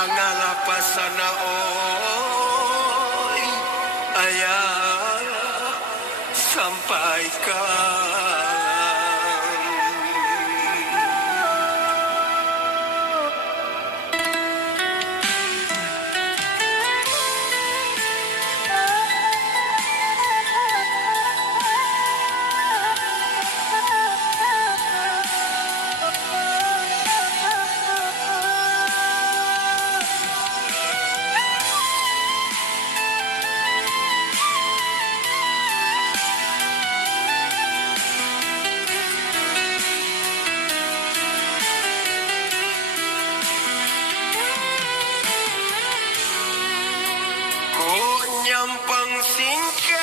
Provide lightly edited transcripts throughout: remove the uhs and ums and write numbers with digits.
Nangalapasan oi ayah sampaikan. Nyampang singkat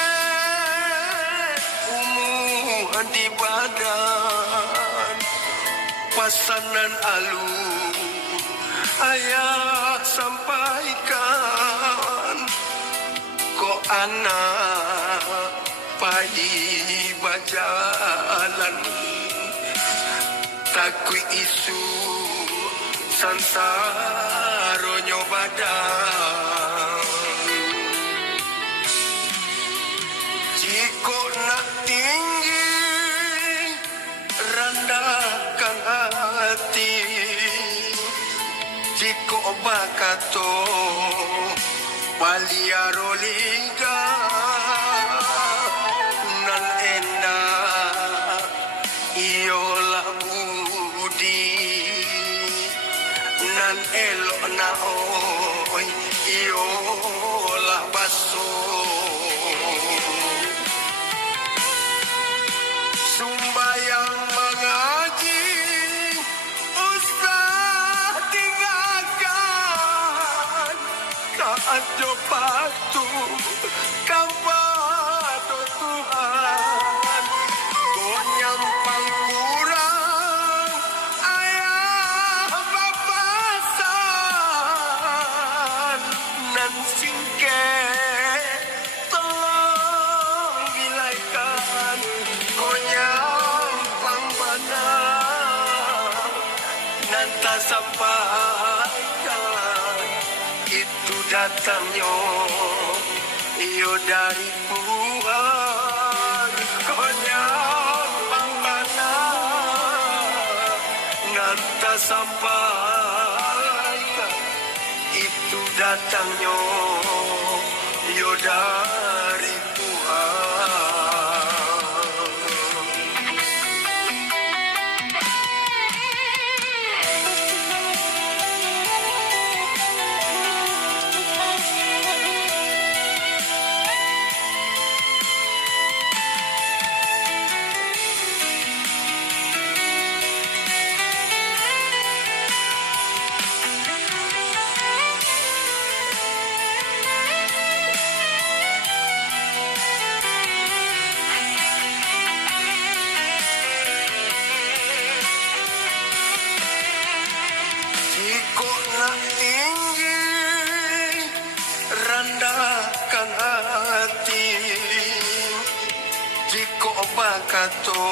umuh di badan pasanan alu ayah sampaikan kok anak pagi bajalan takui isu sansaronyo badan. Jika nak tinggi rendahkan hati, jika bakato baliaro lingga nan enak iolah budi nan elok na oi iolah baso. Sumbayang mengaji usah tinggalkan tak ada patuh kepada Tuhan kau nyampang kurang ayah bapasan nan singket tolong bilaikan kau nyampang mana nanta sampaikan itu datangnya iyo dari Tuhan kau nyampang mana nanta sampaikan itu datangnya iyo dari Tuhan. Jika nak tinggi rendahkan hati, jika bakato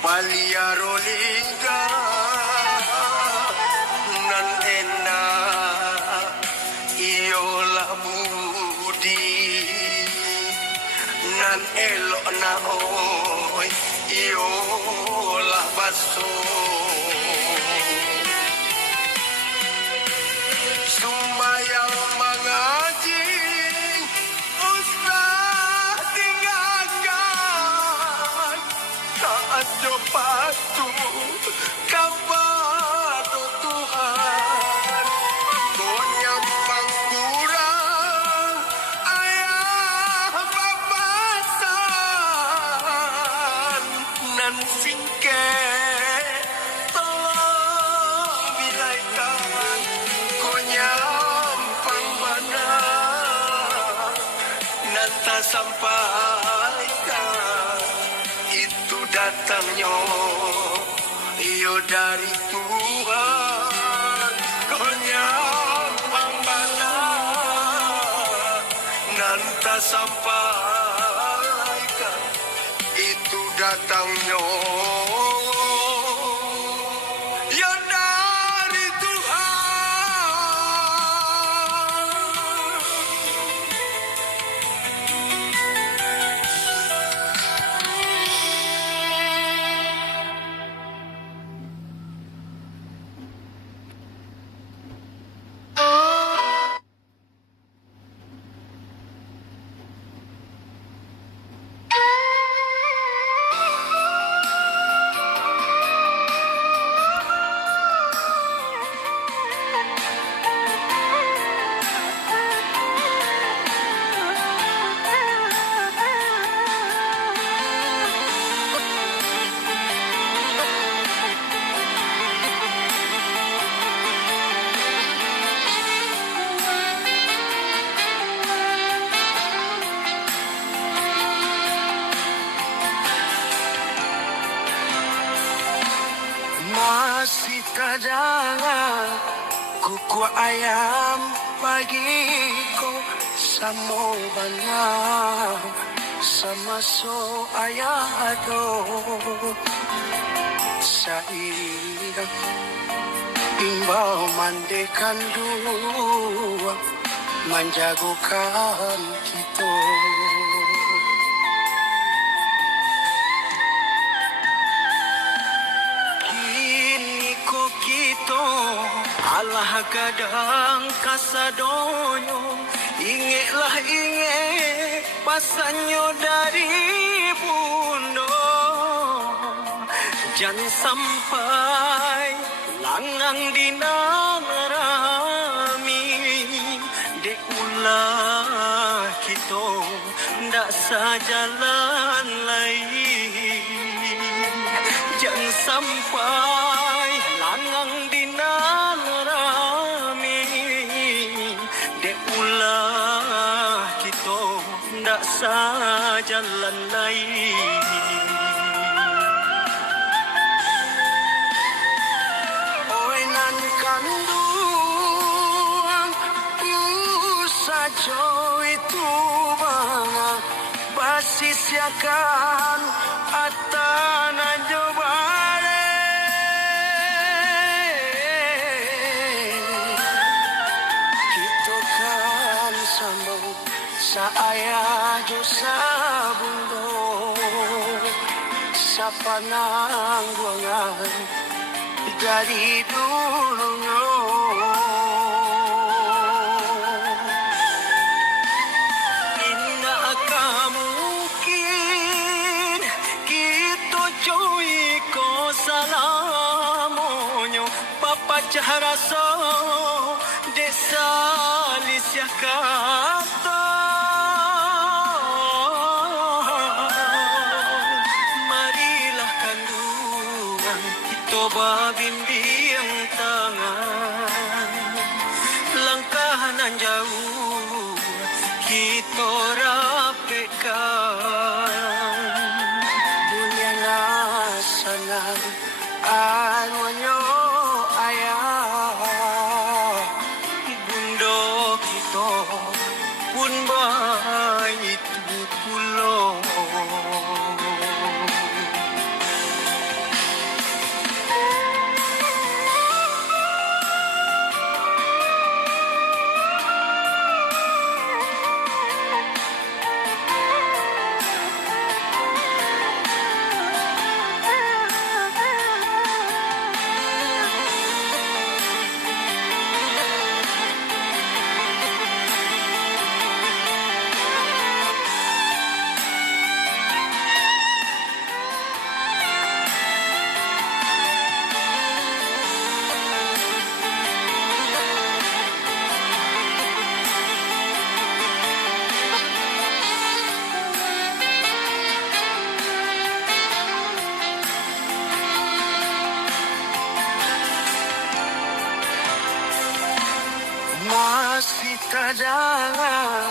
baliaro lingga nan enak iolah budi nan elok na oi iolah baso. Sumbayang mengaji usah tinggalkan tak ada patuh kepada Tuhan kau nyampang kurang ayah bapasan nan singket tolong bilaikan kau nyampang mana nanta sampaikan itu datangnya iyo dari Tuhan kau nyampang mana nanta sampaikan itu datangnya ya dari Tuhan. Masih terdengar kuku ayam bagiku samo banyak sama so ayah aduh saya imbau mandekan dua menjagokan kita. Allah kadang kasadonyo ingeklah inge pasanyo dari bundo jangan sampai langang dinarami dek ulah kita ndak sajalan lain jangan sampai langang dinarami dek ulah kita ndak sajalan lain. Oi nan kandung usajo itu bana basis yakan atana jobare kita kan sambung saaya jo sabundo sapanang buangan dari dulunya. Indah akan mungkin kita cuy ko salamonyo papa caharaso desa lisya kata marilah kandungan kita babimbiang tangan langkah nan jauh kita rapekan dunia nasanang anwanyo ayah bundo kita pun baik itu pulau. Masih terdengar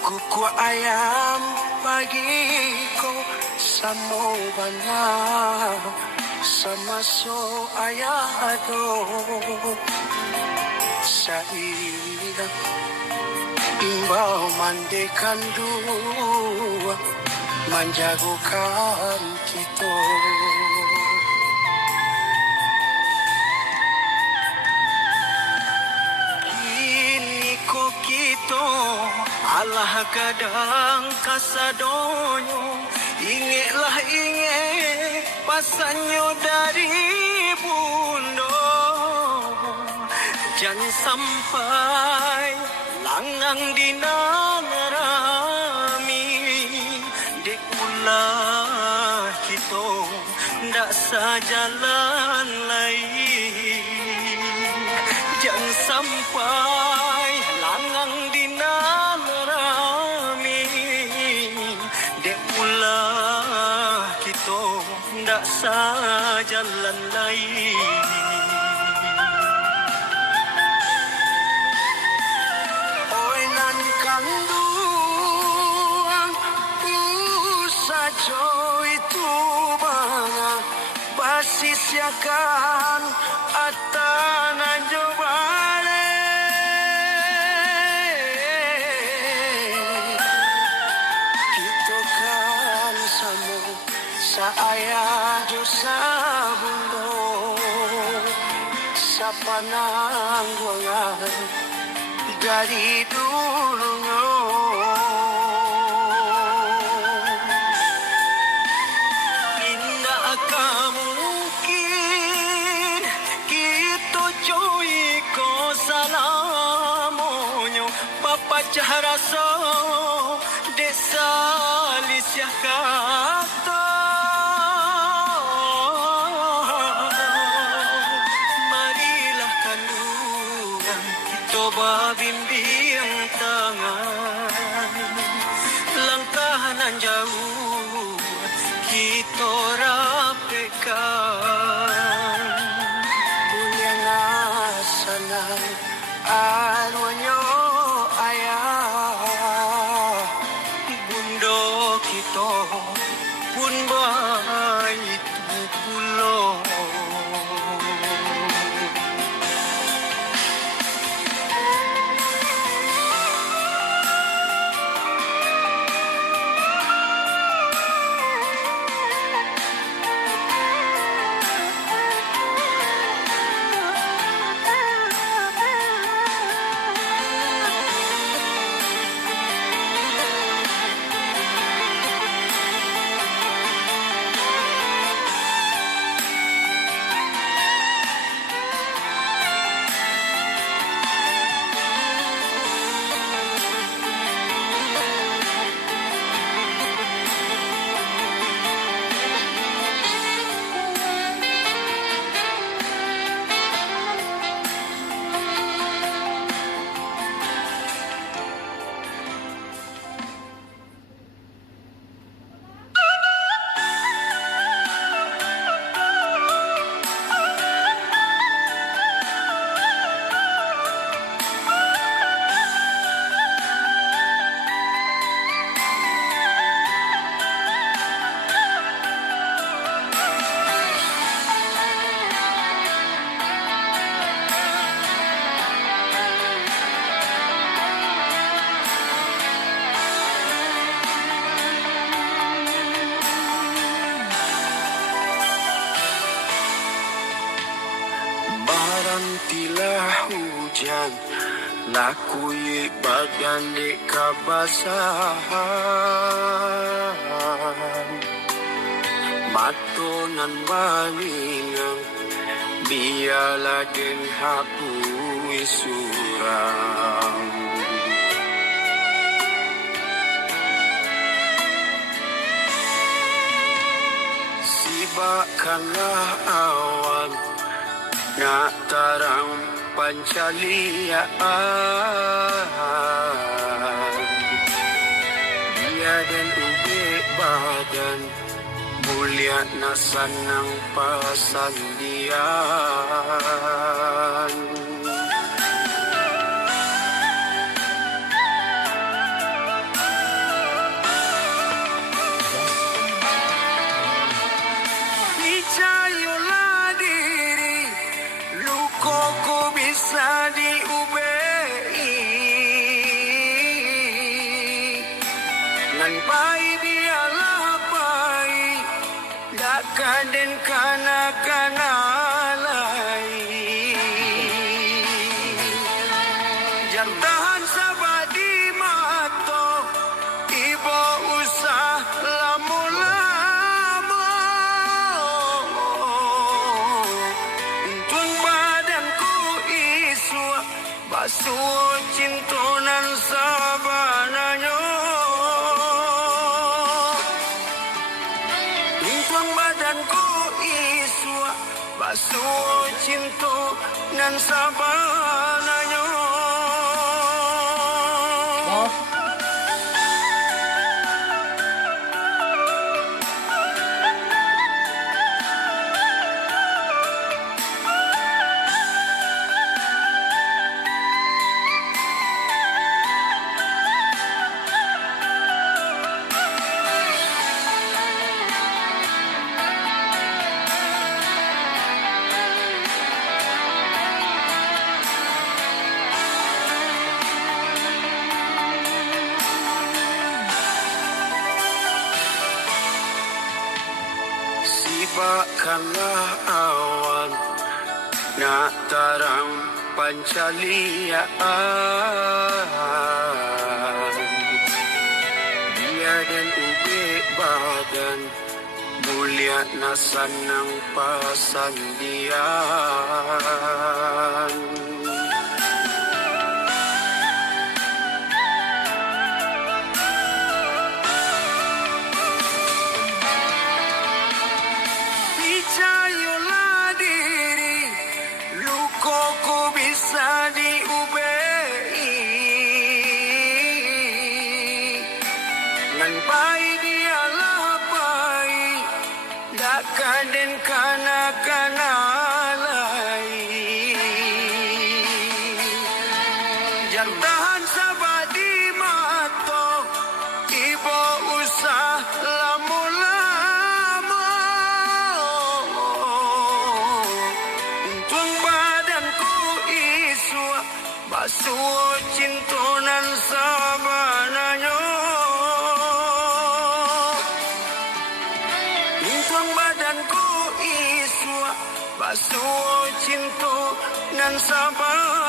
kuku ayam bagiku samo banyak sama so ayah aduh saya imbau mandekan dua menjagokan kita. Allah kadang kasadonyo ingeklah inge pasanyo dari bundo jangan sampai langang dinarami dek ulah kita ndak sajalan lain jangan sampai langang dinarami dek ulah kita ndak sajalan lain. Oi nan kandung usajo itu bana masisyakan atanan jobale kita kan samu sa ayah jo sa bundo sa panangguangan dari dulunya. Pacah rasa desa lisya kata marilah kandungan kita babimbiang tangan langkahan jauh kita rapekan punya asanan arwanyo pun baik pulau. Tilah hujan lakui badan di kabasahan matonan balingan biala den hapui surang sibakanlah awan nak tarang pancaliaan dia dan ube badan mulia nasanang pasandian kaden kana lai jantahan sabadi mato ibo usah lamu-lamu untun badanku iswa basuh cintonan sabananyo basuh cinta nan sabananyo. Biarkanlah awan nak terang pancaliaan, dia dan ube badan mulia nasanang pasandian. Percayalah diri, lukaku bisa diubei. Ngan baik dialah baik, takkan den kana-kana-lai. Jangan tahan sabar di mata, ibu usah lama-lama. Tuang badanku iswa, basuh cintonan sabananya. Tuang badanku iswa, basuh cintonan sabananya.